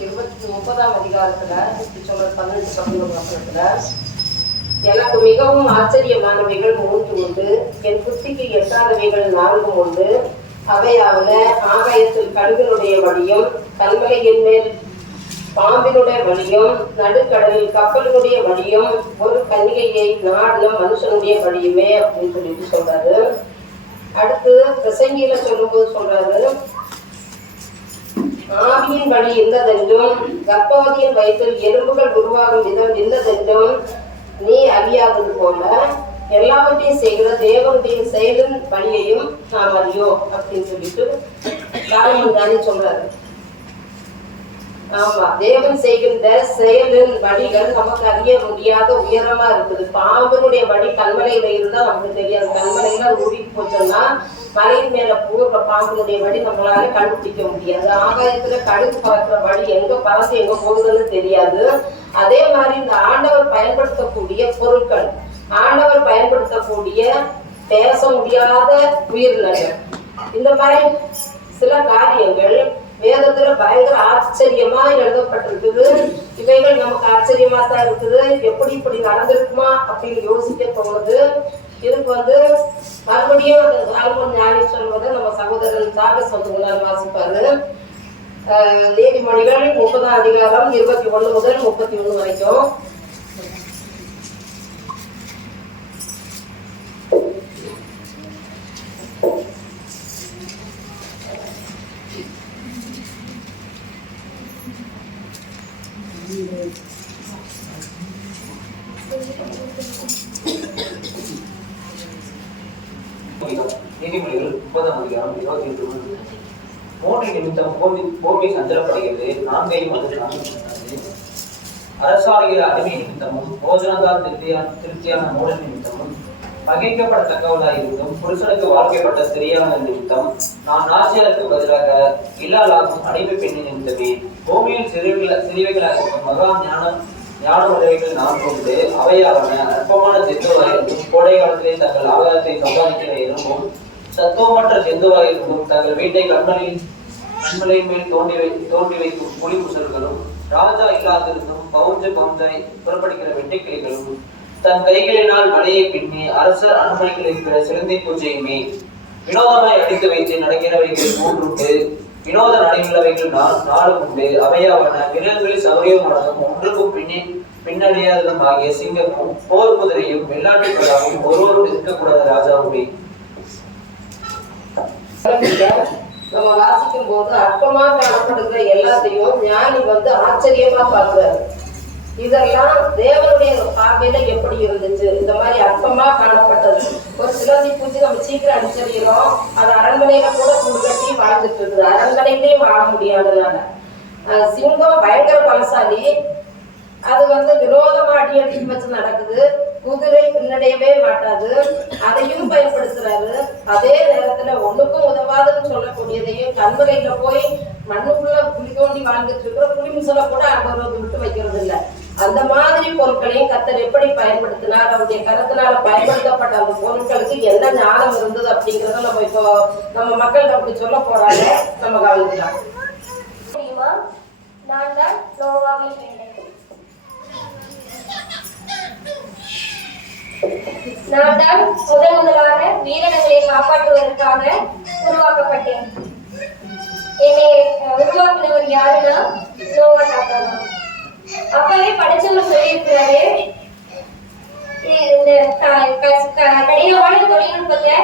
30ஆம் அதிகாரத்துல சொல்ற 18-19 வசனத்துல, எனக்கு மிகவும் ஆச்சரியமானவைகள் 3 உண்டு, என் புத்திக்கு எட்டாதவைகள் 4 உண்டு. அவையாவன, ஆகாயத்தில் கழுகனுடைய வழியும், கல்மலையின் மேல் பாம்பினுடைய வழியும், நடுக்கடலில் கப்பலினுடைய வழியும், ஒரு கன்னிகையை நாடின மனுஷனுடைய வழியுமே அப்படின்னு சொல்லிட்டு சொல்றாரு. அடுத்து பிரசங்கியில சொல்லும்போது சொல்றாரு, ஆவியின் வழி இன்னதென்றும் கர்ப்பவதியின் வயிற்றில் எலும்புகள் உருவாகும் விதம் இன்னதென்றும் நீ அறியாதது போல எல்லாவற்றையும் செய்கிற தேவனுடைய செயலின் வழியையும் நாம் அறியோம் அப்படின்னு சொல்லிட்டு சாலமோன் தானே சொல்றாரு. ஆமா, தேவன் செய்கின்ற செயலின் வழிகள் நமக்கு அறிய முடியாத உயரமா இருக்குது. பாம்பனுடைய வழி கண்மலையில இருந்தா நமக்கு தெரியாது. கண்மலையில ஊறி போச்சோம்னா மலையின் மேல போடுற பாம்பனுடைய வழி நம்மளால கண்டுபிடிக்க முடியாது. ஆகாயத்துல கடுகு பறக்கிற வழி எங்க பறந்து எங்க போகுதுன்னு தெரியாது. அதே மாதிரி இந்த ஆண்டவர் பயன்படுத்தக்கூடிய பொருட்கள், ஆண்டவர் பயன்படுத்தக்கூடிய பேச முடியாத உயிரினங்கள், இந்த மாதிரி சில காரியங்கள் வேதத்துல பயங்கர ஆச்சரியமா எழுதப்பட்டிருக்குது. இவைகள் நமக்கு ஆச்சரியமா தான் இருக்குது. எப்படி இப்படி நடந்திருக்குமா அப்படின்னு யோசிக்க தோணுது. இதுக்கு மறுபடியும் அந்த சாலமோன் ஞானி சொல்வதை நம்ம சகோதரன் சாகஸ் வாசிப்பாரு. நீதிமொழிகள் 30ஆம் அதிகாரம் 21 முதல் 31 வரைக்கும். நீதிமொழிகள் 30ஆம் அதிகாரம் 28. 3 நிமித்தம் பூமி சஞ்சலப்படுகிறது, 4ஐயும் அது நான்கு. அரசாளுகிற அடிமை நிமித்தமும் போஜனத்தால் திருப்தியான மூடன் நிமித்தமும் பகைக்கப்படத்தக்கவளாயிருந்தும் புருஷனுக்கு வாழ்க்கைப்பட்ட ஸ்திரியான நிமித்தம் நான் நாச்சியாருக்கு பதிலாக இல்லாலாகும் அடிமை பெண்ணின் நிமித்தமே. பூமியில் சிறிவைகளாக மகா ஞான உதவிகள் 4 உண்டு. அவையாவன, அற்பமான ஜெந்துவாயிருந்தும் கோடை காலத்திலே தங்கள் ஆகாரத்தை சம்பாதிக்கிற எறும்பும், சத்துவமற்ற ஜெந்துவாயிருந்தும் தங்கள் வீட்டை கண்மலையின் மேல் தோண்டி வைக்கும் புலி குசல்களும், ராஜா இல்லாதிருந்தும் பவுஞ்சாய் புறப்படுகிற வெட்டுக்கிளிகளும், தன் கைகளினால் மலையை பின்னி அரசர் அனுமதிகள் இருக்கிற சிறந்தை பூஜையுமே. வினோதமாய் அடித்து வைத்து நடக்கிறவைகள் 3 உண்டு. வினோத நடைமுள்ளவைகள் 4 உண்டு. அவையாவன, மிருகங்களில் சௌரியமானதும் ஒன்றுக்கும் பின்னடையாததும் ஆகிய சிங்கமும், போர் குதிரையும், வெள்ளாட்டு கடாவும், ஒருவரும் இருக்கக்கூடாத ராஜாவுமே. நம்ம வாசிக்கும் போது அற்பமா காணப்படுகிற எல்லாத்தையும் ஞானி ஆச்சரியமா பார்க்கிறாரு. இதெல்லாம் தேவனுடைய பார்வையில எப்படி இருந்துச்சு? இந்த மாதிரி அற்பமா காணப்பட்டது. ஒரு சிலந்தி பூச்சி நம்ம சீக்கிரம் அடிச்சறிகிறோம். அது அரண்மனையில கூட கூடு கட்டி வாழ்ந்துட்டு இருக்குது. அரண்மனையிலேயும் வாழ முடியாதனால. சிங்கம் பயங்கர பலசாலி. அது விரோதமா அடி வச்சு நடக்குது. குதிரை பின்னடையவே மாட்டாது. அதையும் பயன்படுத்துறாரு. அதே நேரத்துல ஒண்ணுக்கும் உதவாதுன்னு சொல்லக்கூடியதையும் கண்மலையில போய் மண்ணுக்குள்ள குழி தோண்டி வாழ்ந்துட்டு இருக்கிற குடிமிசலை கூட அனுபவத்தை விட்டு வைக்கிறது இல்லை. அந்த மாதிரி பொருட்களையும் கர்த்தர் எப்படி பயன்படுத்தினார், அவருடைய கருத்தினால பயன்படுத்தப்பட்ட அந்த பொருட்களுக்கு என்ன ஞானம் இருந்தது அப்படிங்கறத நம்ம இப்போ நம்ம மக்கள் நமக்கு சொல்ல போறாங்க. நம்ம கவனிக்கலாம். நான் தான் நோவாவின் பிள்ளை. நான் தான் முதலாக வீரர்களை காப்பாற்றுவதற்காக உருவாக்கப்பட்டேன். என்னை உருவாக்குனவர் யாருன்னா நோவா தாத்தா தான். அப்பவே படிச்சவர் சொல்லியிருக்கிறாரு, இந்த கடினமான தொழில்நுட்பத்தை,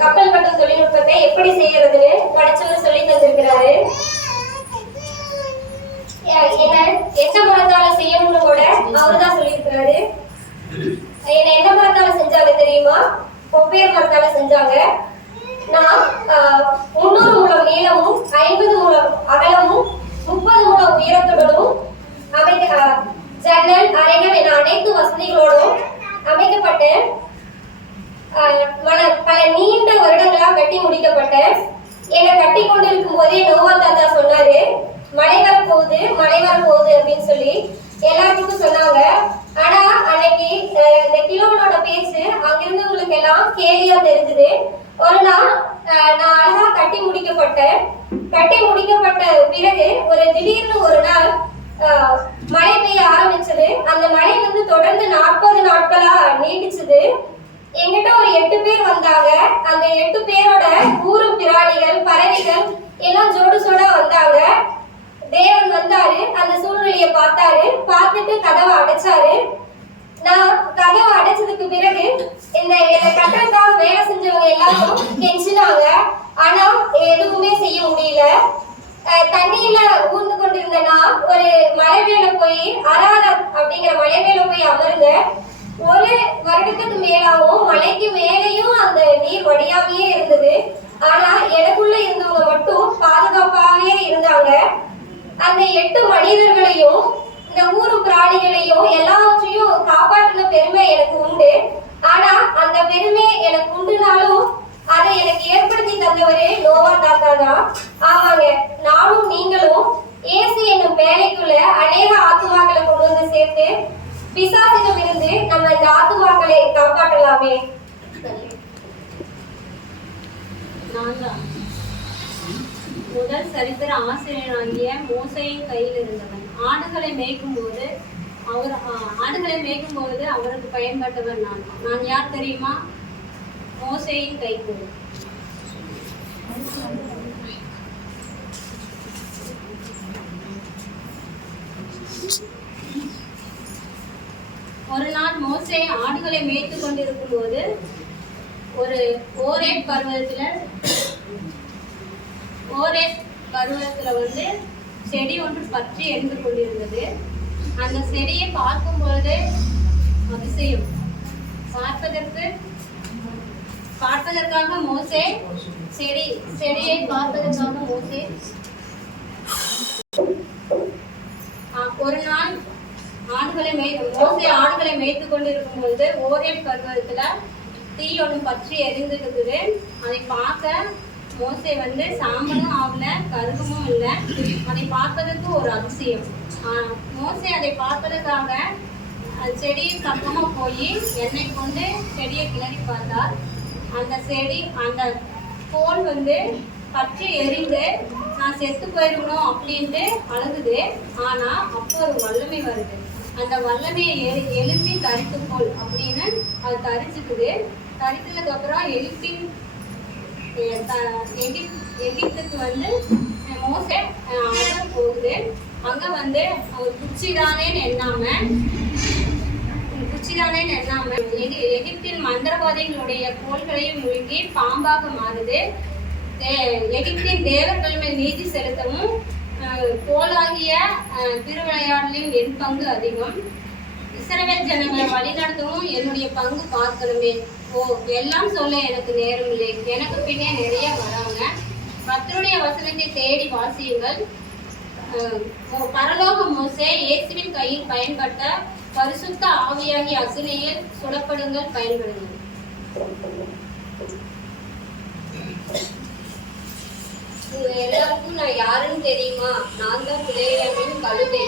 கப்பல் கட்டும் தொழில்நுட்பத்தை எப்படி செய்யறதுன்னு படிச்சவர் சொல்லி தந்திருக்கிறாரு. என்ன எந்த மரத்தால செய்யணும்னு கூட அவருதான் சொல்லியிருக்கிறாரு. என்ன எந்த மரத்தால செஞ்சாங்க தெரியுமா? கொப்பேர் மரத்தால செஞ்சாங்க. நான் 300 முழம் நீளமும் 50 முழம் அகலமும் 30 முழம் உயரத்துடனும் ஜன்னல் அறைகள் என அனைத்து வசதிகளோடும் அமைக்கப்பட்ட பல நீண்ட வருடங்களா கட்டி முடிக்கப்பட்ட என்னை கட்டி கொண்டிருக்கும் போதே நோவா தாத்தா சொன்னாரு, மழை வரப்போகுது அப்படின்னு சொல்லி எல்லாத்துக்கும் சொன்னாங்க. ஆனா அன்னைக்கு இந்த கிலோனோட பேச்சு அங்கிருந்தவங்களுக்கு எல்லாம் கேலியா தெரிஞ்சது. ஒரு நாள் நான் அழகா கட்டி முடிக்கப்பட்ட கட்டி முடிக்கப்பட்ட பிறகு திடீர்னு ஒரு நாள் மழை பெய்ய ஆரம்பிச்சது. அந்த மழை வந்து தொடர்ந்து 40 நாட்களா நீடிச்சது. எங்கிட்ட ஒரு 8 பேர் வந்தாங்க. அந்த 8 பேரோட ஊரும் பிராணிகள் பறவைகள் எல்லாம் ஜோடு ஜோடா வந்தாங்க. தேவன் வந்தாரு, அந்த சூழ்நிலையை பார்த்தாரு, பார்த்துட்டு கதவை அடைச்சாரு. நான் கதவை அடைச்சதுக்கு பிறகு இந்த கட்டடத்தாக வேலை செஞ்சவங்க எல்லாரும் கெஞ்சினாங்க. ஆனா எதுவுமே செய்ய முடியல. தண்ணியில ஊர்ந்து கொண்டிருந்த நான் ஒரு மலை மேல போய் அராரத் அப்படிங்கிற மலை மேல போய் அமருங்க. 1 வருடத்துக்கு மேலாவும் மலைக்கு மேலேயும் அந்த நீர் வடியாமையே இருந்தது. ஆனா எனக்குள்ள இருந்தவங்க மட்டும் பாதுகாப்பாவே இருந்தாங்க. அந்த 8 மனிதர்களையும் இந்த ஊரு பிராணிகளையும் எல்லாவற்றையும் காப்பாற்றின பெருமை எனக்கு உண்டு. ஆனா அந்த பெருமை எனக்கு உண்டுனாலும் அதை எனக்கு ஏற்படுத்தி தந்தவரே நோவா தாத்தா தான். ஆமாங்க, நானும் நீங்களும் இயேசு என்னும் வேலைக்குள்ள அநேக ஆத்துமாக்களை கொண்டு வந்து சேர்த்து பிசாசிடம் இருந்து நம்ம இந்த ஆத்துமாக்களை காப்பாற்றலாமே. முதல் சரித்திர ஆசிரியராகிய மோசேயின் கையில் இருந்தவன். ஆடுகளை மேய்க்கும் போது அவருக்கு பயன்பட்டவர் நான் யார் தெரியுமா? மோசேயின் கைகூலி. ஒரு நாள் மோசே ஆடுகளை மேய்த்து கொண்டிருக்கும் போது ஒரு ஓரேப் பருவத்துல வந்து செடி ஒன்று பற்றி எரிந்து கொண்டிருந்தது. அந்த செடியை பார்க்கும் பொழுது அதிசயம். பார்ப்பதற்காக மோசே செடியை பார்ப்பதற்காக மோசே ஒரு நாள் மோசே ஆடுகளை மேய்த்து கொண்டிருக்கும் பொழுது ஓரேப் பருவத்துல தீ ஒன்று பற்றி எரிந்துருக்குது. அதை பார்க்க மோசே வந்து சாம்பலும் ஆகல, கருகமும் இல்லை. அதை பார்ப்பதற்கு ஒரு அதிசயம். மோசே அதை பார்ப்பதற்காக செடியின் பக்கமா போய் எண்ணெய் கொண்டு செடியை கிளறி பார்த்தார். அந்த செடி அந்த கோல் வந்து பற்றி எரிந்து நான் செத்து போயிருக்கணும் அப்படின்ட்டு அழுகுது. ஆனா அப்போ ஒரு வல்லமை வருது. அந்த வல்லமையை எழுப்பி தரித்துக்கோள் அப்படின்னு அது தரிச்சுக்குது. தரித்ததுக்கு அப்புறம் எகிப்துக்கு வந்து மோசே போகுது. அங்க வந்து அவர் குச்சிதானேன்னு எண்ணாம எகிப்தின் மந்திரவாதிகளுடைய கோள்களையும் மூழ்கி பாம்பாக மாறுது. எகிப்தின் தேவர்கள் மேல் நீதி செலுத்தவும் கோலாகிய திருவிளையாடலில் என் பங்கு அதிகம். இஸ்ரவேல் ஜனங்களை வழிநடத்தவும் என்னுடைய பங்கு பார்க்கணுமே. எல்லாம் சொல்ல எனக்கு நேரம் இல்லை. எனக்கு பின்னே நிறைய வராங்க. கர்த்தருடைய வசனத்தை தேடி வாசியுங்கள். பரலோக மோசே இயேசுவின் கையில் பயன்பட்ட பரிசுத்த ஆவியாகிய அக்னியில் சுடப்படுங்கள், பயன்படுங்கள். எல்லாருக்கும் நான் யாருன்னு தெரியுமா? நான் தான் பிலேயாமின் கழுதை.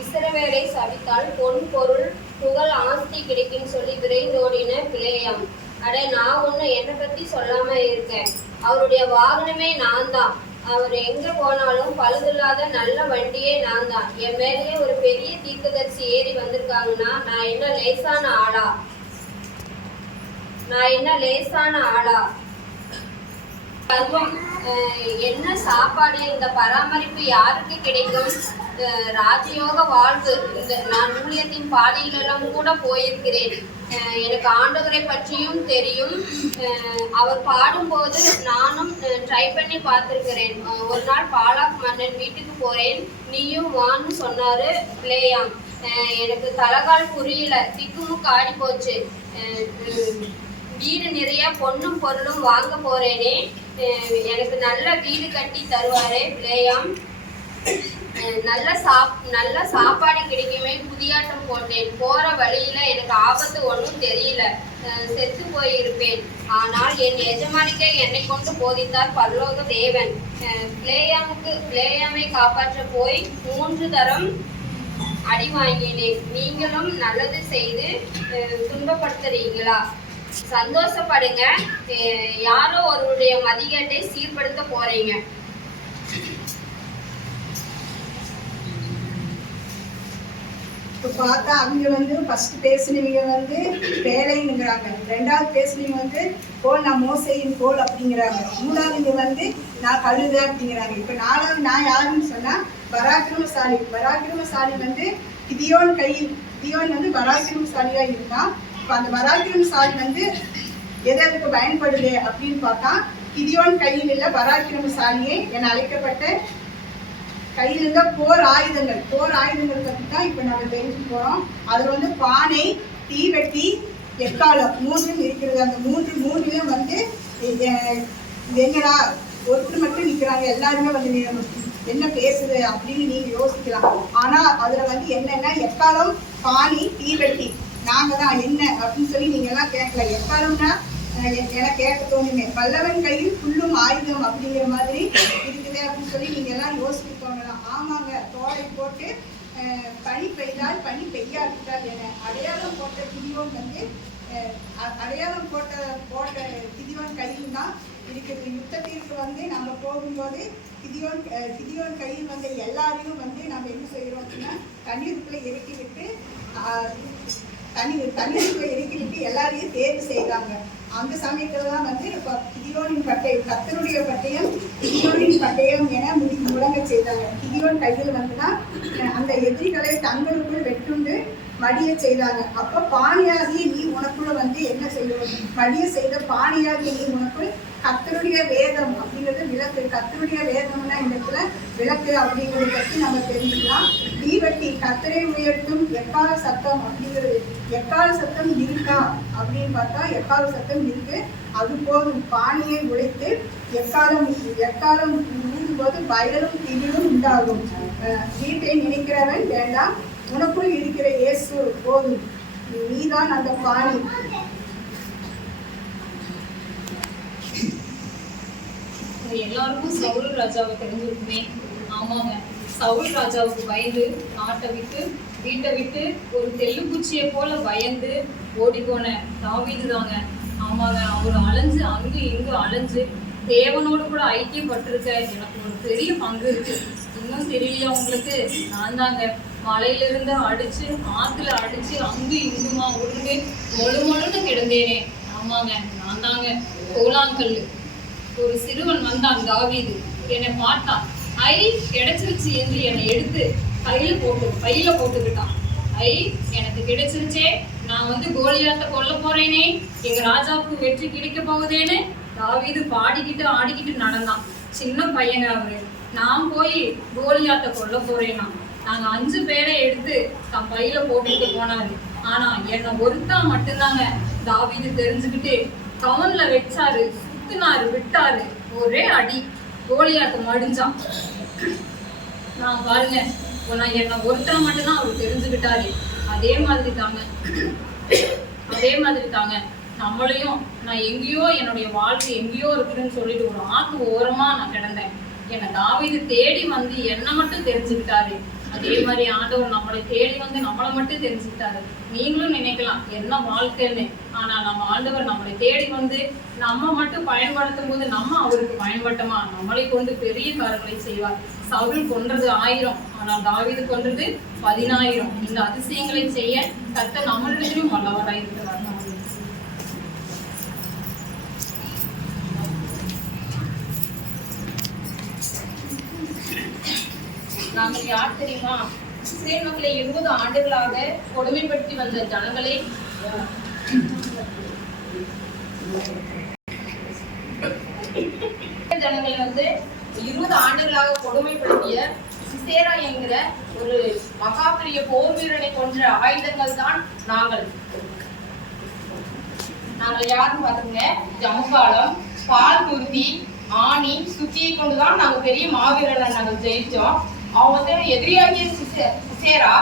இஸ்ரவேலை சபித்தால் பொன் பொருள் புகழ் ஆஸ்தி கிடைக்குன்னு சொல்லி விரைந்தோடின பிலேயாம். நான் ஒண்ணு என்னை பத்தி சொல்லாம இருக்கேன். அவருடைய வாகனமே நான் தான். அவர் எங்க போனாலும் பழுதில்லாத நல்ல வண்டியே நான் தான். என் மேலேயே ஒரு பெரிய தீர்க்கதரிசி ஏறி வந்திருக்காங்கன்னா நான் என்ன லேசான ஆளா? என்ன சாப்பாடு, இந்த பராமரிப்பு யாருக்கு கிடைக்கும்? ராஜயோக வாழ்வு. நான் ஊழியத்தின் பாதையிலெல்லாம் கூட போயிருக்கிறேன். எனக்கு ஆண்டவரை பற்றியும் தெரியும். அவர் பாடும்போது நானும் ட்ரை பண்ணி பார்த்துருக்கிறேன். ஒரு நாள் பாலாக் மன்னன் வீட்டுக்கு போறேன், நீயும் வான்னு சொன்னாரு பிளேயாம். எனக்கு தலகால் புரியல, திக்குமுக்கு ஆடி போச்சு. வீடு நிறைய பொண்ணும் பொருளும் வாங்க போறேனே, எனக்கு நல்ல வீடு கட்டி தருவாரே பிளேயாம். நல்ல சாப்பாடு கிடைக்குமே புதியாட்டம் போட்டேன். போற வழியில எனக்கு ஆபத்து ஒன்றும் தெரியல, செத்து போயிருப்பேன். ஆனால் என் எஜமானிக்கே என்னை கொண்டு போதித்தார் பரலோக தேவன். பிளேயாமை காப்பாற்ற போய் 3 தரம் அடி வாங்கினேன். நீங்களும் நல்லது செய்து துன்பப்படுத்துறீங்களா? சந்தோஷப்படுங்க, யாரோ ஒருவருடைய மதிகேட்டை சீர்படுத்த போறீங்க. இப்போ பார்த்தா அவங்க வந்து ஃபர்ஸ்ட் பேசுனவங்க வந்து வேலைங்கிறாங்க, ரெண்டாவது பேசுனவங்க வந்து கோல் நான் மோசையின் கோல் அப்படிங்கிறாங்க, மூணாவது வந்து நான் கழுத அப்படிங்கிறாங்க. இப்போ நாலாவது நான் யாருன்னு சொன்னால் பராக்கிரமசாலி. பராக்கிரமசாலி வந்து கிதியோன் வந்து பராக்கிரமசாலியாக இருந்தான். இப்போ அந்த பராக்கிரமசாலி வந்து எதற்கு பயன்படுது அப்படின்னு பார்த்தா கிதியோன் கையில் இல்லை பராக்கிரமசாலியே என அழைக்கப்பட்ட கையில் இருந்த போர் ஆயுதங்கள் பற்றி தான் இப்போ நம்ம தெரிஞ்சு போகிறோம். அதில் வந்து பானை, தீவெட்டி, எக்காலம் மூன்றும் இருக்கிறது. அந்த மூன்றுலையும் வந்து என்னடா ஒருத்தர் மட்டும் நிற்கிறாங்க, எல்லாருமே வந்து என்ன பேசுது அப்படின்னு நீங்கள் யோசிக்கலாம். ஆனால் அதில் வந்து என்னென்னா எக்காலம், பானை, தீவெட்டி நாங்கள் தான் என்ன அப்படின்னு சொல்லி நீங்கள்லாம் கேட்கல. எக்காலம்னா என கேட்க தோணுமே, வல்லவன் கையில் புல்லும் ஆயுதம் அப்படிங்கிற மாதிரி இருக்குது அப்படின்னு சொல்லி நீங்க எல்லாம் யோசிக்க தோணலாம். ஆமாங்க, தோலை போட்டு பனி பெய்தால் பனி பெய்யாவிட்டால் என அடையாளம் போட்ட கிதியோன் வந்து அடையாளம் போட்ட கிதியோன் கையில் தான் இருக்குது. யுத்தத்திற்கு வந்து நம்ம போகும்போது கிதியோன் கையில் வந்து எல்லாரையும் வந்து நம்ம என்ன செய்யறோம் அப்படின்னா தண்ணீருக்குள்ள இறக்கி விட்டு எல்லாரையும் தேர்வு செய்தாங்க. அந்த சமயத்துல தான் வந்து கிதியோனின் பட்டயம், கர்த்தருடைய பட்டயம் கிதியோனின் பட்டயம் என முழங்க செய்தாங்க. கிதியோன் கையில் வந்துதான் அந்த எதிரிகளை தங்களுக்குள் வெட்டுண்டு மடிய செய்தாங்க. அப்ப பாணியாகிய நீ உனக்குள்ள வந்து என்ன செய்யும், மடிய செய்த பாணியாகிய நீ உனக்குள் கர்த்தருடைய வேதம் அப்படிங்கிறது விளக்கு. கர்த்தருடைய வேதம்னா இந்த இடத்துல விளக்கு அப்படிங்கிறத பற்றி நம்ம தெரிஞ்சுக்கலாம். தீவெட்டி கர்த்தரை உயர்த்தும் எக்கால சத்தம் அப்படிங்கிறது. எக்கால சத்தம் இருக்கா அப்படின்னு பார்த்தா எக்கால சத்தம் இருக்கு, அது போதும். பாணியை உடைத்து எக்காலம் ஊதும்போது பயலும் திகிலும் உண்டாகும். வீட்டை நினைக்கிறவன் வேண்டாம், உனக்குள் இருக்கிற இயேசு போதும், நீதான் அந்த பாணி. எல்லாருக்கும் சவுல் ராஜாவை தெரிஞ்சிருக்குமே. ஆமாங்க, சவுல் ராஜாவுக்கு பயந்து நாட்டை விட்டு வீட்டை விட்டு ஒரு தெல்லுக்குச்சியை போல பயந்து ஓடி போன தாவீது தாங்க. ஆமாங்க, அவர் அலைஞ்சு அங்கு இங்கு அலைஞ்சு தேவனோடு கூட ஐக்கியப்பட்டிருக்க எனக்கு ஒரு பெரிய பங்கு இருக்கு. இன்னும் தெரியலையா உங்களுக்கு? நான் தாங்க மலையிலிருந்து அடிச்சு ஆத்துல அடிச்சு அங்கு இங்குமா உருண்டு மொழுமொழுன்னு கிடந்தேனே. ஆமாங்க, நான் தாங்க கோலாங்கல்லு. ஒரு சிறுவன் வந்தான், தாவீது. என்னை பார்த்தான், கிடைச்சிருச்சு என்று என்னை எடுத்து பையில போட்டுக்கிட்டான். எனக்கு கிடைச்சிருச்சே, நான் வந்து கோலியாத்தை கொல்ல போறேனே, எங்க ராஜாவுக்கு வெற்றி கிடைக்க போகுதேன்னு தாவீது பாடிக்கிட்டு ஆடிக்கிட்டு நடந்தான். சின்ன பையங்க அவரு. நான் போய் கோலியாத்தை கொல்ல போறேனா. நாங்க 5 பேரை எடுத்து தன் பையில போட்டுக்கிட்டு போனாரு. ஆனா என்னை ஒருத்தன் மட்டும்தாங்க தாவீது தெரிஞ்சுக்கிட்டு கவன்ல வச்சாரு, சுத்தினாரு, விட்டாரு. ஒரே அடி, கோலியாத்தை மடிஞ்சான். நான் பாருங்க, என்னை ஒருத்தனை மட்டும்தான் அவர் தெரிஞ்சுக்கிட்டாரு. அதே மாதிரி தாங்க நம்மளையும் நான் எங்கேயோ என்னுடைய வாழ்க்கை எங்கேயோ இருக்குதுன்னு சொல்லிட்டு ஒரு ஆக்கு ஓரமா நான் கிடந்தேன். என்னை தாவீது தேடி வந்து என்னை மட்டும் தெரிஞ்சுக்கிட்டாரு. அதே மாதிரி ஆண்டவர் நம்மளை தேடி வந்து நம்மளை மட்டும் தெரிஞ்சுக்கிட்டாரு. நீங்களும் நினைக்கலாம் என்ன வாழ்க்கைன்னு. ஆனா நம்ம ஆண்டவர் நம்மளை தேடி வந்து நம்ம மட்டும் பயன்படுத்தும் போது நம்ம அவருக்கு பயன்பட்டமா நம்மளை கொண்டு பெரிய காரியங்களை செய்வார். சவுல் கொன்றது 1000, ஆனால் தாவீது கொன்றது 10000. இந்த அதிசயங்களை செய்ய கர்த்தர் நம்மளிடத்திலும் வல்லவராய் இருக்கிறார். நாங்கள் யார் தெரியுமா? இஸ்ரேல் மக்களை 20 ஆண்டுகளாக கொடுமைப்படுத்தி வந்த ஜனங்களை வந்து 20 ஆண்டுகளாக கொடுமைப்படுத்திய சிசேரா என்கிற ஒரு மகாபெரிய போர் வீரனை கொன்ற ஆயுதங்கள் தான் நாங்கள் யாருன்னு பாத்துங்க. ஜமுகாலம், பால் குருதி, ஆணி, சுத்தியை கொண்டுதான் நாங்க பெரிய மாவீரனை நாங்கள் ஜெயிச்சோம். அவன் வந்து எதிரியாகிய சிசேரா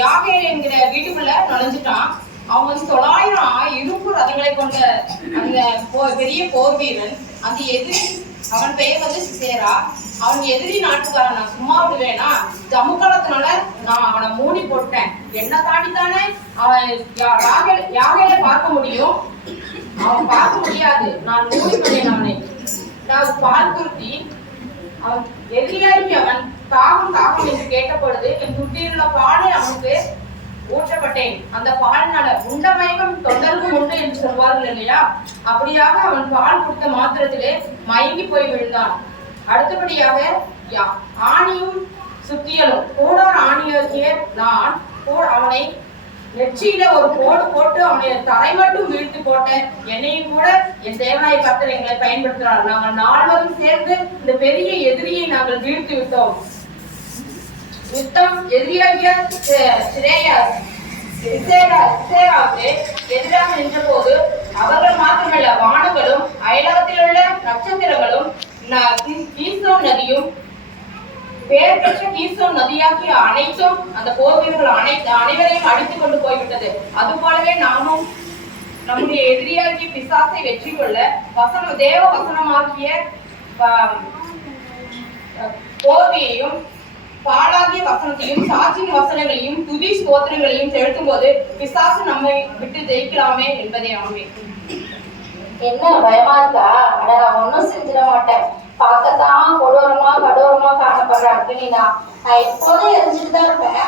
யாகேல் என்கிற வீட்டுக்குள்ள நுழைஞ்சிட்டான். அவன் வந்து 900 இரும்பு ரதங்களை கொண்ட அந்த பெரிய போர் வீரன். அந்த எதிரி, அவன் பெயர் வந்து சிசேரா. அவன் எதிரி நாட்டுக்காரன். நான் சும்மா விடுவேனா? ஜமுகாலத்தினால நான் அவனை மூடி போட்டேன். என்ன தாண்டித்தானே அவன் யாகேல பார்க்க முடியும்? அவன் பார்க்க முடியாது. நான் மூடி பண்ணேன் அவனை. நான் பால் குருத்தி, அவன் எதிரியாகி அவன் தாகம் தாகம் என்று கேட்ட பொழுது என் துட்டியுள்ள பாலை அவனுக்கு ஊற்றப்பட்டேன். அந்த பாலினால உண்டமயக்கம் தொண்டருக்கும் உண்டு என்று சொல்வார்கள் இல்லையா, அப்படியாக அவன் பால் கொடுத்த மாத்திரத்திலே மயங்கி போய் விழுந்தான். அடுத்தபடியாக ஆணியும் சுத்தியலும் கூடார் ஆணியாகிய நான் அவனை நெற்றியில ஒரு போடு போட்டு அவனை தலை மட்டும் வீழ்த்தி போட்டேன். என்னையும் கூட என் தேவனாய கர்த்தர் எங்களை பயன்படுத்துகிறார். நாங்கள் 4 பேரும் சேர்ந்து இந்த பெரிய எதிரியை நாங்கள் வீழ்த்தி விட்டோம். யுத்தம் எதிரியாகிய எதிராக நின்ற போது அவர்கள் மாத்திரமல்ல, வானங்களும் அயலகத்தில் உள்ள நட்சத்திரங்களும் கீசோன் நதியும் பெயர் பெற்ற கீசோன் நதியாகிய அனைத்தும் அந்த போர் வீரர்கள் அனைவரையும் அடித்துக் கொண்டு போய்விட்டது. அது போலவே நாமும் நம்முடைய எதிரியாகிய பிசாசை வெற்றி கொள்ள தேவ வசனமாகிய போர்வையையும் பாலாகிய வசனத்தையும் சாட்சியின் வசனங்களையும் துதி ஸ்தோத்திரங்களையும் செலுத்தும் போது பிசாசு நம்மை விட்டு ஜெயிக்கலாமே என்பதே ஆமே. என்ன பயமா இருக்கா? ஆனா நான் ஒன்னும் செஞ்சிட மாட்டேன். பார்க்கத்தான் கொடூரமா கடூரமா காணப்படுற அக்னினா நான் எப்போதும் எரிஞ்சுட்டு தான் இருப்பேன்.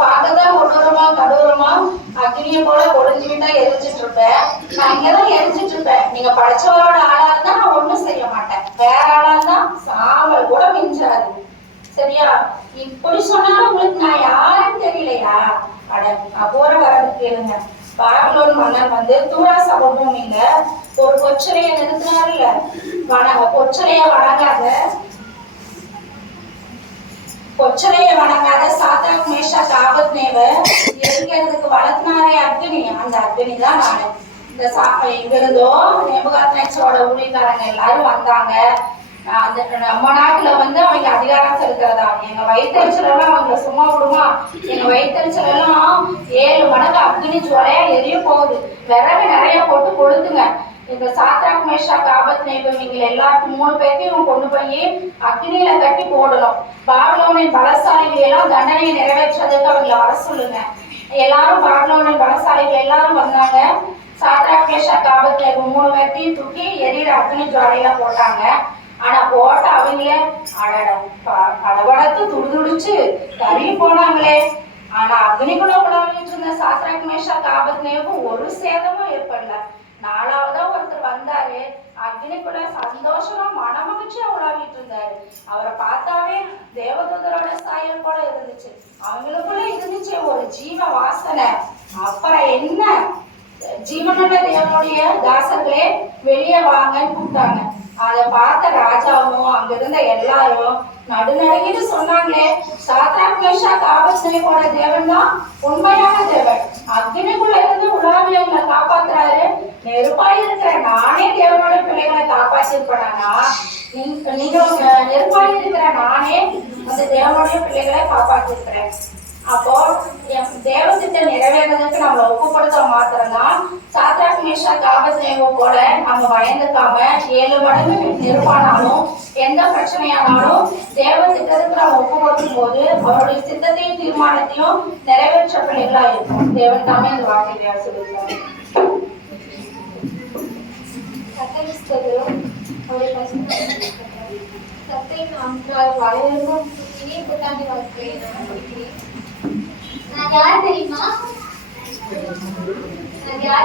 பார்க்கத்தான் கொடூரமா கடூரமா அக்னியை போல ஒளிஞ்சுக்கிட்டா எரிஞ்சிட்டு இருப்பேன். நான் இங்கதான் எரிஞ்சிட்டு இருப்பேன். நீங்க படிச்சவரோட ஆளா இருந்தா நான் ஒண்ணும் செய்ய மாட்டேன். வேற ஆளா இருந்தா சாம்பல் கூட மிஞ்சாது. சரியா? இப்படி சொன்னாலும் உங்களுக்கு நான் யாருன்னு தெரியலையா? அட அபோர வரது கேளுங்க. பாபிலோன் மன்னன் வந்து தூராசா பூமியில ஒரு பொச்சலைய நிறுத்தினார்ல, பொச்சலைய வணங்காத சாத்ராக் மேஷாக் ஆபத்நேக எரிக்கிறதுக்கு வளர்த்தினாரே அக்னி, அந்த அக்னி தான் நானு. இந்த எங்கிருந்தோ நேபுகாத்நேச்சரோட ஊழியக்காரங்க எல்லாரும் வந்தாங்க. நம்ம நாட்டுல வந்து அவங்க அதிகாரம் செலுத்துறதா. எங்க வயிற்றுச்சல் எல்லாம் அவங்களை சும்மா விடுமா? எங்க வயிற்றுச்சல் எல்லாம் 7 மடங்கு அக்னி ஜுவலையா எரிய போகுது. விறகு நிறைய போட்டு கொளுத்துங்க. இந்த சாத்ராக் மேஷாக் ஆபத்நேகோ நீங்கள் எல்லாருக்கும் 3 பேர்த்தையும் கொண்டு போய் அக்னியில கட்டி போடணும். பாபிலோனின் பலசாலிகள் எல்லாம் தண்டனையை நிறைவேற்றதுக்கு அவங்களை வர சொல்லுங்க. எல்லாரும் பாபிலோனின் பலசாலிகள் எல்லாரும் வந்தாங்க. சாத்ராக் மேஷாக் ஆபத்நேகோ 3 பேர்த்தையும் தூக்கி எரியிற அக்னி ஜுவலையில போட்டாங்க. ஆனா போட்ட அவங்களே கடவடத்து துடிதுடிச்சு கறி போனாங்களே. ஆனா அக்னிக்குள்ள உலாவிட்டு இருந்த சாத்ராக் மேஷாக் ஆபத்நேகோ ஒரு சேதமும் ஏற்படல. 4வதா ஒருத்தர் வந்தாரு. அக்னிக்குள்ள சந்தோஷமா மனமகிழ்ச்சியா உலாவிட்டு இருந்தாரு. அவரை பார்த்தாவே தேவதூதரோட சாயல் போல இருந்துச்சு. அவங்களுக்குள்ள இருந்துச்சு ஒரு ஜீவ வாசனை. அப்புறம் என்ன, ஜீவனுள்ள தேவனுடைய தாசர்களே வெளியே வாங்கன்னு கூப்பிட்டாங்க. அதை பார்த்த ராஜாவும் அங்க இருந்த எல்லாரும் நடுநடுங்கிட்டு சொன்னாங்களே, சாத்ராக் மேஷாக் ஆபத்நேகோட தேவன் தான் உண்மையான தேவன். அக்னிக்குள்ள இருந்து உலாவியவங்களை காப்பாத்துறாரு. நெருப்பாய் இருக்கிற நானே தேவனோட பிள்ளைகளை காப்பாற்றிருப்பேனா? நீங்க நெருப்பாய் இருக்கிற நானே அந்த தேவனுடைய பிள்ளைகளை காப்பாற்றிருக்கிறேன். அப்போ தேவத்திட்ட நிறைவேறதுக்கு நம்மளை ஒப்புப்படுத்த மாத்திரம்தான் சாத்ராக் மேஷாக் ஆபத்நேகோ போல நம்ம பயந்துக்காம 7 மடங்கு நெருப்பானாலும் எந்த பிரச்சனையானாலும் தேவத்திட்டத்துக்கு நம்ம ஒப்புப்படுத்தும் போது அவருடைய சித்தத்தையும் தீர்மானத்தையும் நிறைவேற்ற பிள்ளைகளா இருக்கும். தேவன் தாமே இந்த வார்த்தையை சொல்லியிருக்காரு. நான் யார்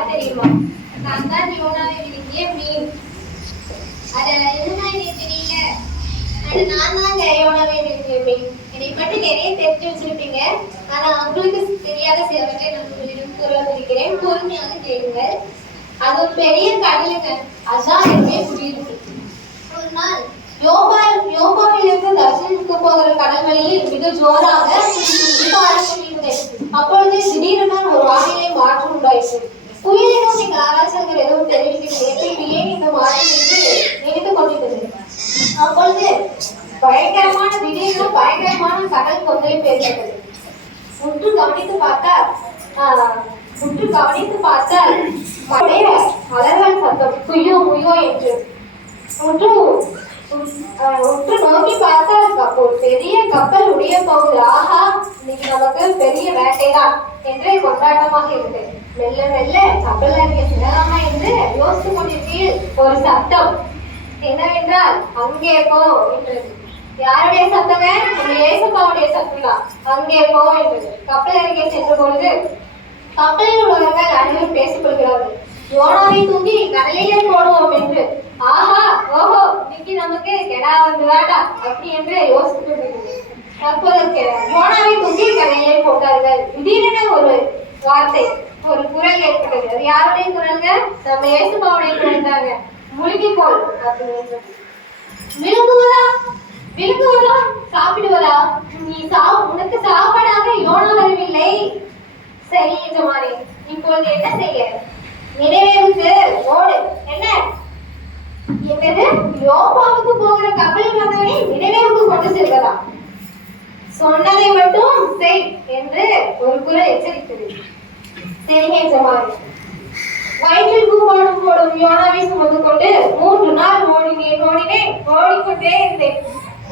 தெரியுமா? நான் தான் யோனாவை விழுங்கிய மீன். அது என்னன்னா எனக்கு தெரியல. நான் தாங்க யோனாவை விழுங்கிய மீன். என்னை மட்டும் நிறைய தெரிஞ்சு வச்சிருப்பீங்க. ஆனா உங்களுக்கு தெரியாத சிலவற்றை நான் சொல்லியிருக்கிறேன். பொறுமையாக கேளுங்க. அது ஒரு பெரிய கடலுங்க. அதான் எதுவுமே புரியுது. ஒரு நாள் யோபாவிலிருந்து தர்ஷனுக்கு போகிற கடல் வழியில் மிக ஜோராக அப்பொழுது திடீரென ஒரு வானிலை மாற்றம் உண்டாயிற்று. புயலிலும் நீங்கள் ஆராய்ச்சிகள் எதுவும் தெரிவிக்கவில்லை. ஏன் இந்த மாற்றம் என்று நினைத்துக் கொண்டிருந்தது. அப்பொழுது திடீரென பயங்கரமான கடல் கொந்தளிப்பு ஏற்பட்டது. உற்று கவனித்து பார்த்தால் அலறல் சத்தம் குய்யோ முய்யோ என்று. உற்று நோக்கி பார்த்தால் ஒரு பெரிய கப்பல் உடைய போகுது. ஆஹா, இன்னைக்கு நமக்கு பெரிய வேட்டைதான் என்று கொண்டாட்டமாக இருந்தது. மெல்ல மெல்ல கப்பல் அருகே சிலராமா என்று யோசித்துக் கொண்டிருக்கையில் ஒரு சத்தம். என்னவென்றால் அங்கே போ என்றது. யாருடைய சத்தங்க? நம்ம ஏசப்பாவுடைய சத்தம் தான். அங்கே போ என்றது. கப்பல் அருகே சென்ற பொழுது கப்பலில் உள்ளவர்கள் அனைவரும் பேசிக் கொள்கிறார்கள். யோனாவை தூக்கி கடலிலே போடுவோம் என்று. ஆஹா ஓஹோ, இன்னைக்கு நமக்கு கெடா வந்துதாடா அப்படி என்று யோசித்து தற்போது யோனாவை தூக்கி கடலிலே போட்டார்கள். திடீரென ஒரு வார்த்தை, ஒரு குரல் ஏற்பட்டது. அது யாருடைய குரல்ங்க? நம்ம ஏசுபாவுடைய குரல் தாங்க. முழுகி போல் அப்படின்னு. விழுங்குவதா? விழுங்குவதா? சாப்பிடுவதா? நீ உனக்கு சாப்பாடாக யோனா வரவில்லை. சரி எஜமானே, இப்போது என்ன செய்ய? நினைவேவுக்கு ஓடு. என்ன என்னது? யோபாவுக்கு போகிற கப்பலில் வந்தவனை நினைவேவுக்கு கொண்டு செல்வதா? சொன்னதை மட்டும் செய் என்று ஒரு குரல் எச்சரித்தது. சரிங்க எஜமானே. வயிற்றில் கூப்பாடும் போடும் யோனாவை சுமந்து கொண்டு 3 நாள் ஓடிக்கொண்டே இருந்தேன்.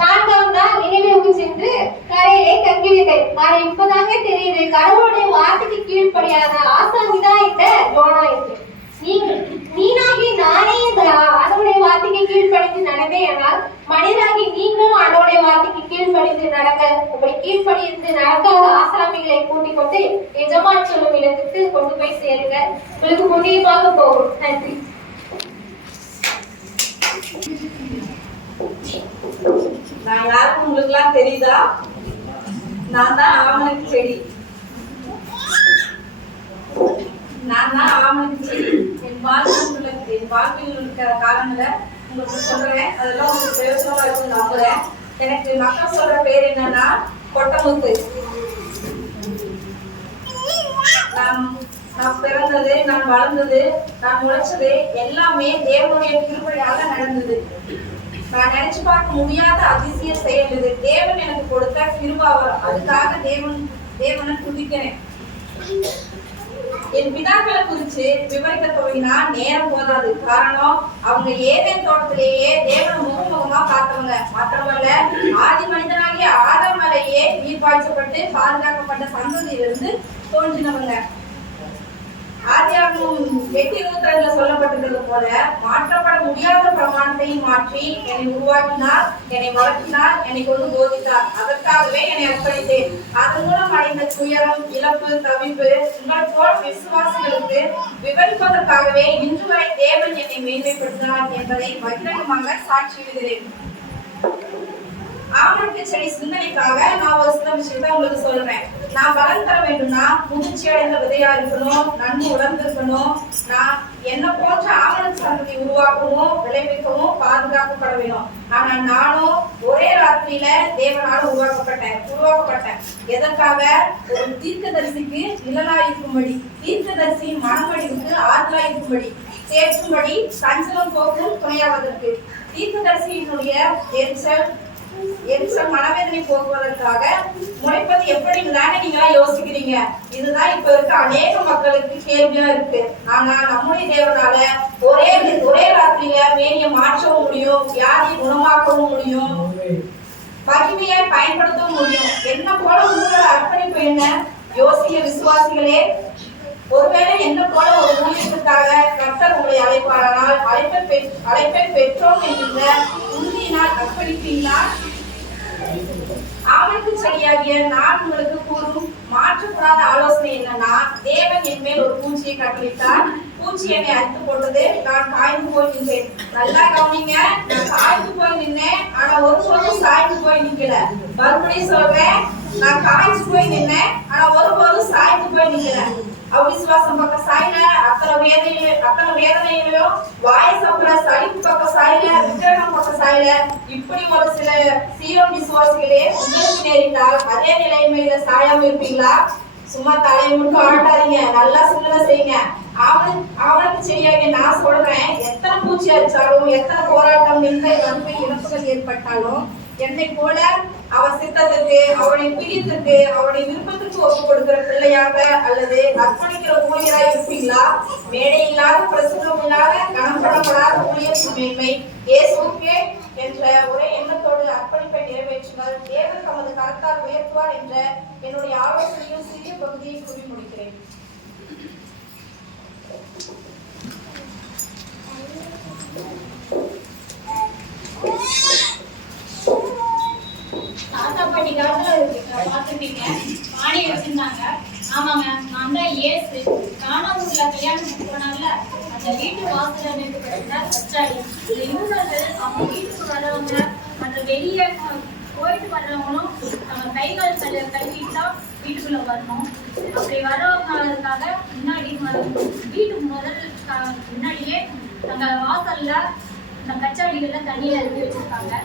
4ஆம் நாள் நினைவேவுக்கு சென்று கரையிலே தங்கிவிட்டேன். ஆனா இப்பதாங்க தெரியுது, கடவுளுடைய வார்த்தைக்கு கீழ்ப்படியாத ஆசாமிதான் இந்த யோனா என்று. நீனாகி நானே இந்த ஆண்டவருடைய வார்த்தைக்கு கீழ்ப்படிந்து நடந்தேன். ஆனால் மனிதராகி நீங்களும் ஆண்டவருடைய வார்த்தைக்கு கீழ்ப்படிந்து நடங்க. அப்படி கீழ்ப்படிந்து நடக்காத ஆசாமிகளை கூட்டிக் கொண்டு எஜமான் சொல்லும் இடத்துக்கு கொண்டு போய் சேருங்க. உங்களுக்கு புண்ணியமாக போகும். நன்றி. நான் யாருக்கு உங்களுக்கு எல்லாம் தெரியுதா? நான் தான் ஆமணக்கு செடி. நான் தான் ஆமணக்கு செடி. என் வாழ்க்கையில் இருக்கிற காரணங்களை உங்களுக்கு சொல்றேன். அதெல்லாம் உங்களுக்கு பிரயோஜனமா இருக்கும் நம்புறேன். எனக்கு மக்கள் சொல்ற பேர் என்னன்னா கொட்டமுத்து. நான் பிறந்தது, நான் வளர்ந்தது, நான் முளைச்சது எல்லாமே தேவனுடைய கிருபையால நடந்தது. நான் நினைச்சு பார்க்க முடியாத அதிசய செயல் இது. தேவன் எனக்கு கொடுத்த கிருபாவரம். அதுக்காக தேவனை துதிக்கிறேன். என் பிதாக்களை குறிச்சு விவரிக்க துவங்கினா நேரம் போதாது. காரணம், அவங்க ஏதேன் தோட்டத்திலேயே தேவனை முகமுகமா பார்த்தவங்க. மாத்திரமல்ல, ஆதி மனிதனாகிய ஆதாம் மேலேயே நீர் பாய்ச்சப்பட்டு பாதுகாக்கப்பட்ட சந்ததியிலிருந்து தோன்றினவங்க. ஆதியாகமம் 8:22 சொல்லப்பட்டிருக்கிறது போல மாற்றப்பட முடியாத பிரமாணத்தையும் மாற்றி என்னை உருவாக்கினார், என்னை வளர்த்தினார், என்னை கொண்டு போதித்தார். அதற்காகவே என்னை அர்ப்பணித்தேன். அதன் மூலம் அடைந்த துயரம், இழப்பு, தவிப்பு உங்கள் போல் விசுவாசிகளுக்கு விவரிப்பதற்காகவே இன்று வரை தேவன் என்னை மேன்மைப்படுத்தினார் என்பதை பகிரங்கமாக சாட்சியிடுகிறேன். ஆமணக்கு செடி சிந்தனைக்காக நான் ஒரு சில விஷயத்தை உங்களுக்கு சொல்றேன். நான் பலன் தர வேண்டும்னா முதிர்ச்சி அடைந்த விதையா இருக்கணும், நன்கு உணர்ந்து இருக்கணும். நான் என்ன போன்ற ஆமணக்கு சந்ததி உருவாக்கவும் விளைவிக்கவும் பாதுகாக்கப்பட வேணும். ஆனா நானும் ஒரே ராத்திரியில தேவனால உருவாக்கப்பட்டேன். எதற்காக? ஒரு தீர்க்கதரிசிக்கு நிழலா இருக்கும்படி, தீர்க்கதரிசி மனமடிவுக்கு ஆற்றலா இருக்கும்படி, சேர்க்கும்படி, சஞ்சலம் போக்கும் துணையாவதற்கு, தீர்க்கதரிசியினுடைய எரிச்சல் மனவேதனை போக்குவதற்காக முளைப்பது எப்படின்னு தானே நீங்களா யோசிக்கிறீங்க. இதுதான் இப்ப இருக்க அநேக மக்களுக்கு கேள்வியா இருக்கு. ஆனா நம்முடைய தேவனால ஒரே ராத்திரியில மேனிய மாற்றவும் முடியும், வியாதியை குணமாக்கவும் முடியும், மகிமையை பயன்படுத்தவும் முடியும். என்ன போல உங்களோட அர்ப்பணிப்பு என்ன? யோசிக்க விசுவாசிகளே. ஒருவேளை என்ன போல ஒரு ஊழியத்துக்காக கர்த்தர் உங்களை அழைப்பாரானால் அழைப்பை பெற்றோம் என்கின்ற உறுதியினால் அர்ப்பணிப்பீங்களா? ஆமணக்கு செடியாகிய நான் உங்களுக்கு கூறும் மாற்றக்கூடாத ஆலோசனை என்னன்னா, தேவன் என் மேல் ஒரு பூச்சியை கட்டளித்தார். பூச்சி என்னை அறுத்து போட்டது. நான் காய்ந்து போய் நின்றேன். நல்லா கவனிங்க, நான் காய்ந்து போய் நின்னேன். ஆனா ஒருபோதும் சாய்ந்து போய் நிக்கல. மறுபடியும் சொல்றேன், நான் காய்ச்சி போய் நின்னேன். ஆனா ஒருபோதும் சாய்ந்து போய் நிக்கல. அவிசுவாசம் பக்க சாயில, அத்தனை வேதனையிலும் வாய சப்புற சலிப்பு பக்க சாயில, விக்கிரகம் பக்க சாயில, இப்படி ஒரு சில சீரம் விசுவாசிகளே உங்களுக்கு நேரிட்டால் அதே நிலைமையில சாயாம இருப்பீங்களா? சும்மா தலையை மட்டும் ஆட்டாதீங்க, நல்லா சிந்தனை செய்யுங்க. அவனுக்கு சரியாக நான் சொல்றேன், எத்தனை பூச்சி அடிச்சாலும், எத்தனை போராட்டம், நிந்தை, வறுமை, இழப்புகள் ஏற்பட்டாலும் என்னை போல அவன் சித்தத்துக்கு, அவனை பிரியத்துக்கு, அவனை விருப்பத்துக்கு ஒப்பு கொடுக்கிற பிள்ளையாக அல்லது அர்ப்பணிக்கிற ஊழியராக இருப்பீங்களா? மேடை இல்லாத, பிரசுரம் இல்லாத, கனப்படப்படாத ஊழியர் மேன்மை இயேசுவுக்கே என்ற ஒரே எண்ணத்தோடு அர்ப்பணிப்பை நிறைவேற்றுங்கள். தேவன் தமது கரத்தால் உயர்த்துவார் என்ற என்னுடைய ஆலோசனையும் சிறிய பகுதியை கூறி முடிக்கிறேன். பார்த்துருப்பீங்க. பானையை வச்சிருந்தாங்க. ஆமாங்க, நான் தான் இயேசு. கானாவூர்ல கல்யாணத்துக்கு போனால அந்த வீட்டு வாசல்ல நின்று கிடந்த கச்சாடி. இந்த யூதர்கள் அவங்க வீட்டுக்கு வர்றவங்க மற்ற வெளியே போயிட்டு வர்றவங்களும் நம்ம கைகள் கழுவிட்டு தான் வீட்டுக்குள்ள வரணும். அப்படி வர்றவங்களுக்காக முன்னாடி வீட்டுக்கு முன்னாடியே அந்த வாசல்ல இந்த கச்சாடிகள்ல தண்ணியில இறக்கி வச்சிருக்காங்க.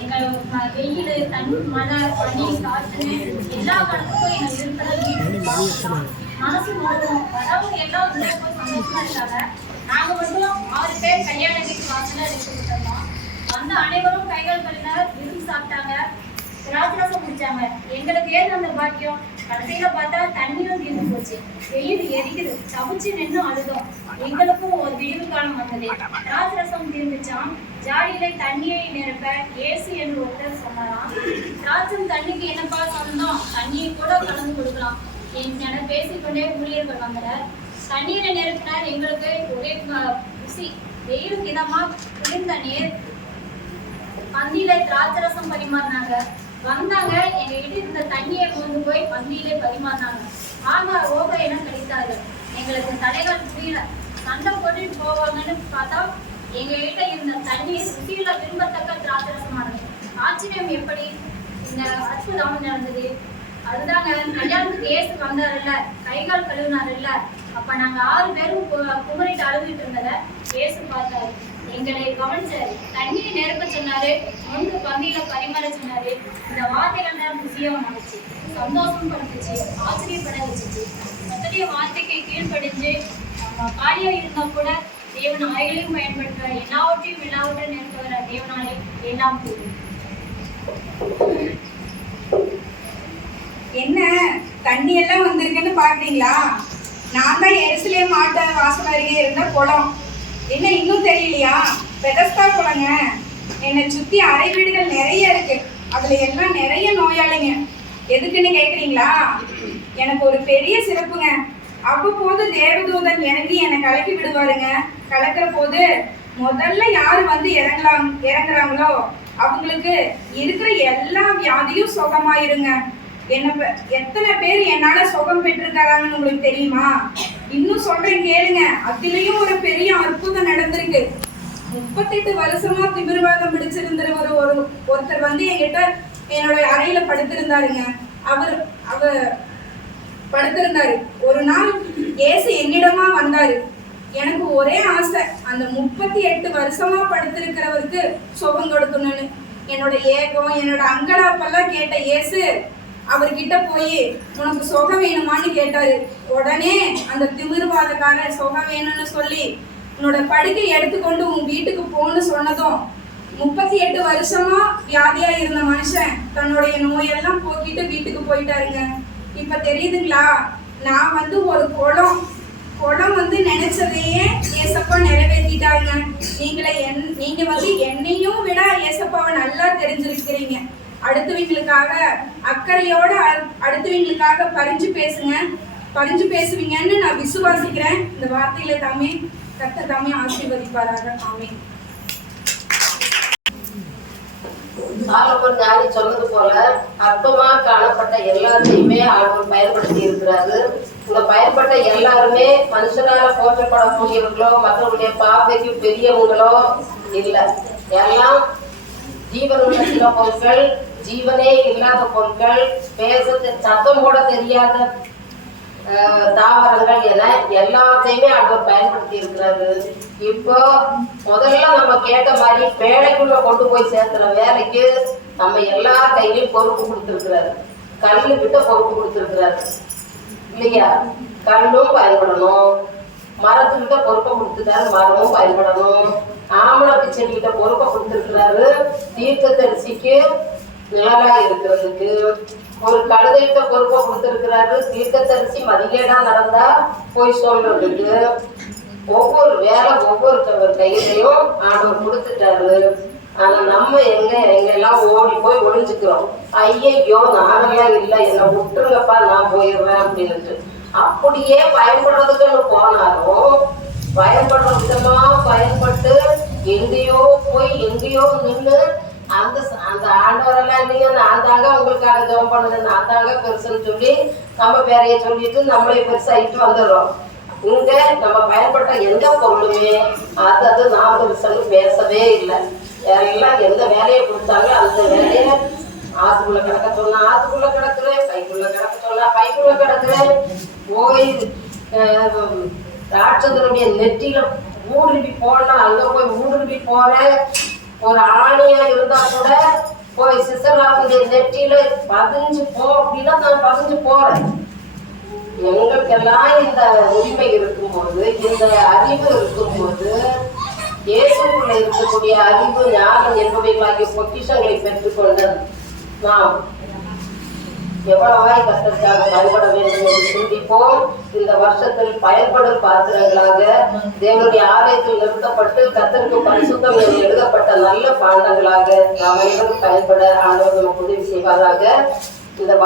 எங்க வெயில், தண்ணி, மழை, பனி, காற்று எல்லா காலத்துக்கும் எங்க இருக்கிற மனசு மாறும். வரவங்க எல்லாம் ரொம்ப சந்தோஷமா இருக்காங்க. நாங்க மட்டும் 6 பேர் கல்யாண வீட்டு வாசல்ல எடுத்துக்கிட்டோம். வந்த அனைவரும் கைகள் கழுவினார், விரும்பி சாப்பிட்டாங்க, திராட்சரசம் குடிச்சாங்க. எங்களுக்கு ஏது அந்த பாக்கியம்? கடைசியில பார்த்தா தண்ணியும் தீர்ந்து போச்சு. வெயில் எரிக்குது, தவிச்சு நின்று அழுதோம். எங்களுக்கும் ஒரு விடிவு காலம் வந்தது. திராட்சரசம் தீர்ந்துச்சான். ஜாடியில தண்ணியை நிரப்ப இயேசு என்று ஒருத்தர் சொன்னாராம். திராட்சம் தண்ணிக்கு என்னப்பா சொந்தம்? தண்ணியை கூட கலந்து கொடுக்கலாம் என பேசிக்கொண்டே ஊழியர்கள் வந்தனர். தண்ணீரை நிரப்பினார். எங்களுக்கு ஒரே ருசி. வெயில் இதமா குளிர்ந்த நீர். பந்தியில திராட்சரசம் பரிமாறினாங்க. வந்தாங்க, எங்க கிட்ட இருந்த தண்ணியை கொண்டு போய் பந்தியிலே பரிமாறினாங்க. ஆமா, ரோக என கழித்தார்கள். எங்களுக்கு தடைகள் புரியல. சண்டை போட்டுட்டு போவாங்கன்னு பார்த்தா எங்க கிட்ட இருந்த தண்ணீர் ருசியில விரும்பத்தக்க திராட்சரசமானது. ஆச்சரியம் எப்படி இந்த அற்புதம் நடந்தது? அதுதாங்க, கல்யாணத்துக்கு இயேசு வந்தாருல்ல, கைகால் கழுவினாருல்ல, அப்ப நாங்க 6 பேரும் குமரிட்டு அழுதுட்டு இருந்தத இயேசு பார்த்தாரு. எங்களை கவனிச்சாரு. தண்ணியை நிரப்ப சொன்னாரு. முன்பு பந்தியில பரிமாற சொன்னாரு. இந்த வார்த்தைகள் தான் ருசியாக மாறிச்சு, சந்தோஷம் படுத்துச்சு, ஆச்சரியப்பட வச்சுச்சு. மொத்தத்தைய வார்த்தைக்கு கீழ்படிஞ்சு நம்ம காரியம் இருந்தா கூட தேவன் ஆயிலையும் பயன்படுத்துற எல்லாவற்றையும் நிரப்ப வர தேவனாலே எல்லாம் கூடும். என்ன தண்ணி எல்லாம் வந்திருக்குன்னு பாக்குறீங்களா? நான் தான் எருசலேம் மாட்ட வாசல் அருகே இருந்த குளம். என்ன இன்னும் தெரியலையா? பெதஸ்தா குளங்க. என்னை சுத்தி அறை வீடுகள் நிறைய இருக்கு. அதுல எல்லாம் நிறைய நோயாளிங்க. எதுக்குன்னு கேக்குறீங்களா? எனக்கு ஒரு பெரிய சிறப்புங்க. அவ்வப்போது தேவதூதன் இறங்கி என்னை கலக்கி விடுவாருங்க. கலக்கிற போது முதல்ல யாரு வந்து இறங்குறாங்களோ அவங்களுக்கு இருக்கிற எல்லா வியாதியும் சுகமாயிருங்க. எத்தனை பேர் என்னால சுகம் பெற்றிருக்காங்கன்னு உங்களுக்கு தெரியுமா? இன்னும் சொல்றேன் கேளுங்க. அதுலயும் ஒரு பெரிய அற்புதம் நடந்திருக்கு. 38 வருஷமா திமிர்வாதம் பிடிச்சிருந்த ஒருத்தர் வந்து என்கிட்ட என்னோட அறையில படுத்திருந்தாருங்க. அவர் படுத்திருந்தாரு. ஒரு நாள் இயேசு என்னிடமா வந்தாரு. எனக்கு ஒரே ஆசை, அந்த 38 வருஷமா படுத்திருக்கிறவருக்கு சுகம் கொடுக்கணும்னு. என்னோட ஏகம், என்னோட அங்கலாப்பெல்லாம் கேட்ட இயேசு அவர்கிட்ட போய் உனக்கு சுகம் வேணுமான்னு கேட்டாரு. உடனே அந்த திமிர்வாதக்காரர் சுகம் வேணும்னு சொல்லி உன்னோட படுக்கை எடுத்துக்கொண்டு உன் வீட்டுக்கு போன்னு சொன்னதும் 38 வருஷமா வியாதியா இருந்த மனுஷன் தன்னுடைய நோயெல்லாம் போக்கிட்டு வீட்டுக்கு போயிட்டாருங்க. இப்ப தெரியுதுங்களா? நான் வந்து ஒரு குளம் வந்து நினைச்சதையே ஏசப்பா நிறைவேற்றிட்டாருங்க. நீங்க வந்து என்னையும் விட ஏசப்பாவை நல்லா தெரிஞ்சிருக்கிறீங்க. அடுத்தவங்களுக்காக அக்கறையோட அடுத்தவங்களுக்காக பரிஞ்சு பேசுவீங்கன்னு நான் விசுவாசிக்கிறேன். இந்த வார்த்தைகளை தாமே கர்த்தர் தாமே ஆசீர்வதிப்பாராக. ஆமென். சாலமோன் ஞானி சொன்னது போல அற்பமா காணப்பட்ட எல்லாத்தையுமே ஆண்டவர் பயன்படுத்தி இருக்கிறாரு. இந்த பயன்பட்ட எல்லாருமே மனுஷனால போற்றப்படக்கூடியவர்களோ மற்றவங்களுடைய பார்வைக்கு பெரியவங்களோ இல்லை. எல்லாம் ஜீவனுள்ள சில பொருட்கள், ஜீவனே இல்லாத பொருட்கள், சத்தம் போட தெரியாத தாவரங்கள் என எல்லாத்தையுமே ஆண்டவர் பயன்படுத்தி இருக்கிறாரு. இப்போ முதல்ல நம்ம கேட்ட மாதிரி வேலைக்குள்ள கொண்டு போய் சேர்த்துற வேலைக்கு நம்ம எல்லா கையிலையும் பொறுப்பு கொடுத்துருக்கிறாரு. கல்லு கிட்ட பொறுப்பு கொடுத்துருக்கிறாரு இல்லையா? கல்லும் பயன்படணும். மரத்துக்கிட்ட பொறுப்பை கொடுத்துட்டாரு, மரமும் பயன்படணும். ஆமணக்கு செடிக்கிட்ட பொறுப்பை கொடுத்துருக்கிறாரு, தீர்க்கதரிசிக்கு நிழலா இருக்கிறதுக்கு. ஒரு கழுதைகிட்ட பொறுப்பை கொடுத்துருக்கிறாரு, தீர்க்கதரிசி மதிகேடா நடந்தா போய் சொல்றதுக்கு. ஒவ்வொரு வேலை ஒவ்வொரு கையிலையும் ஆண்டவர் கொடுத்துட்டாரு. ஆனா நம்ம எங்கெல்லாம் ஓடி போய் ஒளிஞ்சுக்கிறோம். ஐயையோ நானெல்லாம் இல்லை, என்னை விட்டுருங்கப்பா, நான் போயிடுறேன் அப்படின்னுட்டு. அப்படியே பயன்படுறதுக்குன்னு போனாலும் பயன்படுற விதமா பயன்பட்டு எங்கேயோ போய் எங்கேயோ நின்று அந்த ஆண்டவரெல்லாம் நீங்க நான் தாங்க உங்களுக்காக ஜெபம் பண்ணுது, நான் தாங்க பெருசுன்னு சொல்லி நம்ம பேரைய சொல்லிட்டு நம்மளே பெருசாயிட்டு வந்துடுறோம். இங்க நம்ம பயன்பட்ட எந்த பொருளுமே அது நான் பெருசுன்னு பேசவே இல்லை. எல்லாம் எந்த வேலையை கொடுத்தாங்க அந்த வேலையை ஆத்துக்குள்ள கிடக்க சொன்னா ஆத்துக்குள்ள கிடக்குறேன், பைக்குள்ள கிடக்க சொன்னா பைக்குள்ள கிடக்குறேன். போய் ராட்சதனுடைய நெற்றியில ஊடுருவி போனா அங்க போய் ஊடுருவி போறேன். ஒரு ஆணியா இருந்தா கூட போய் சிசராவுடைய நெற்றியில பதிஞ்சு போ அப்படின்னா நான் பதிஞ்சு போறேன். எங்களுக்கெல்லாம் இந்த உரிமை இருக்கும்போது, இந்த அறிவு இருக்கும்போது, இயேசுக்குள்ள இருக்கக்கூடிய அறிவு ஞானம் என்பவைகளாகிய பொக்கிஷங்களை பெற்றுக்கொண்டு நாம் எவ்வளவாய் கர்த்தருக்காக பயன்பட வேண்டும் என்று சிந்திப்போம். இந்த வருஷத்தில் பயன்படும் பாத்திரங்களாக தேவனுடைய ஆலயத்தில் நிறுத்தப்பட்டு கர்த்தருக்கு பரிசுத்தம் எழுதப்பட்ட நல்ல பாண்டங்களாக நாம் அனைவரும் பயன்பட ஆண்டவர் நமக்கு உதவி செய்வாராக. இந்த